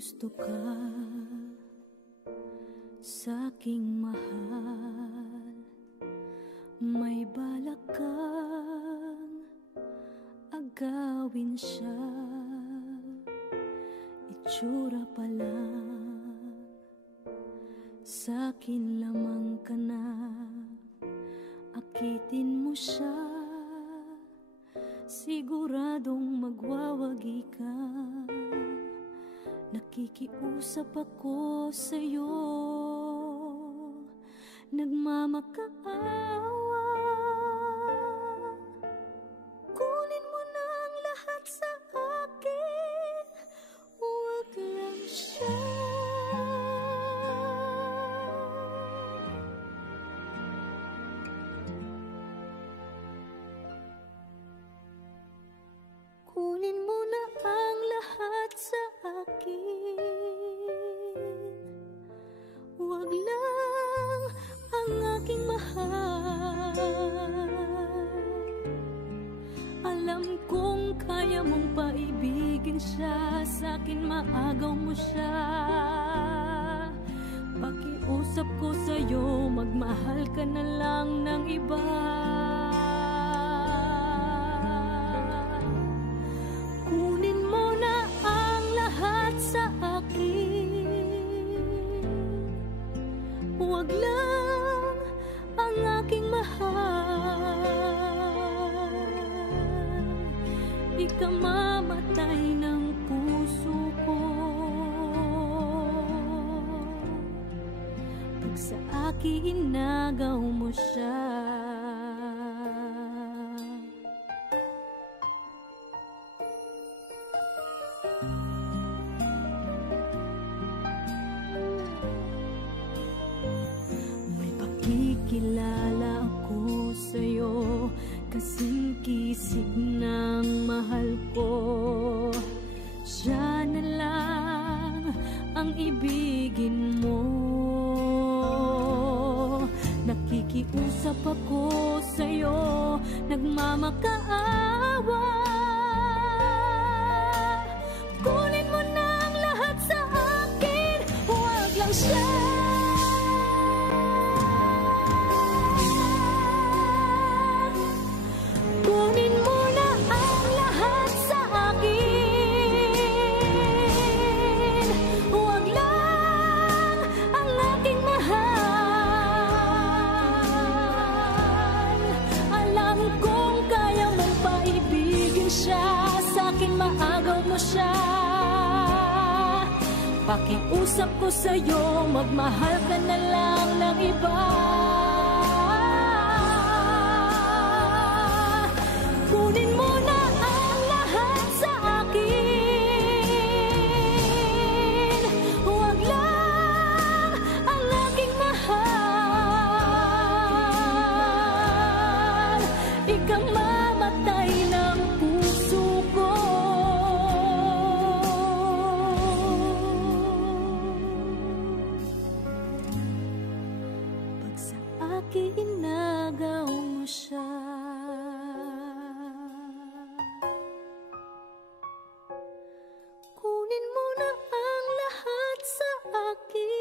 gusto ka sa'king mahal, may balak kang agawin siya. Itsura pa lang, sa'kin lamang ka na. Akitin mo siya, siguradong magwawagi ka. Nakikiusap ako sa'yo, nagmamakaawa. Kunin mo na ang lahat sa akin, huwag lang siya. Kunin mo na ang lahat sa akin, huwag lang ang aking mahal. Alam kong kaya mong paibigin siya, sa'kin maagaw mo siya. Pakiusap ko sa'yo, magmahal ka na lang ng iba. Kunin mo na ang lahat sa akin, huwag lang ang aking mahal. Ikamamatay ng puso ko pag sa akin inagaw mo siya. Kilala ako sa'yo, kasing kisig ng mahal ko. Siya na lang ang ibigin mo. Nakikiusap ako sa'yo, nagmamakaawa. Kunin mo na ang lahat sa akin, huwag lang siya. Kunin mo na ang lahat sa akin, huwag lang ang aking mahal. Alam kong kaya mong paibigin siya, sa'kin maagaw mo siya. Pakiusap ko sa'yo, magmahal ka na lang ng iba. Kunin mo na ang lahat sa akin, huwag lang ang aking mahal. Ikamamatay ng puso ko pag sa akin inagaw mo siya. Kunin mo na ang lahat sa akin,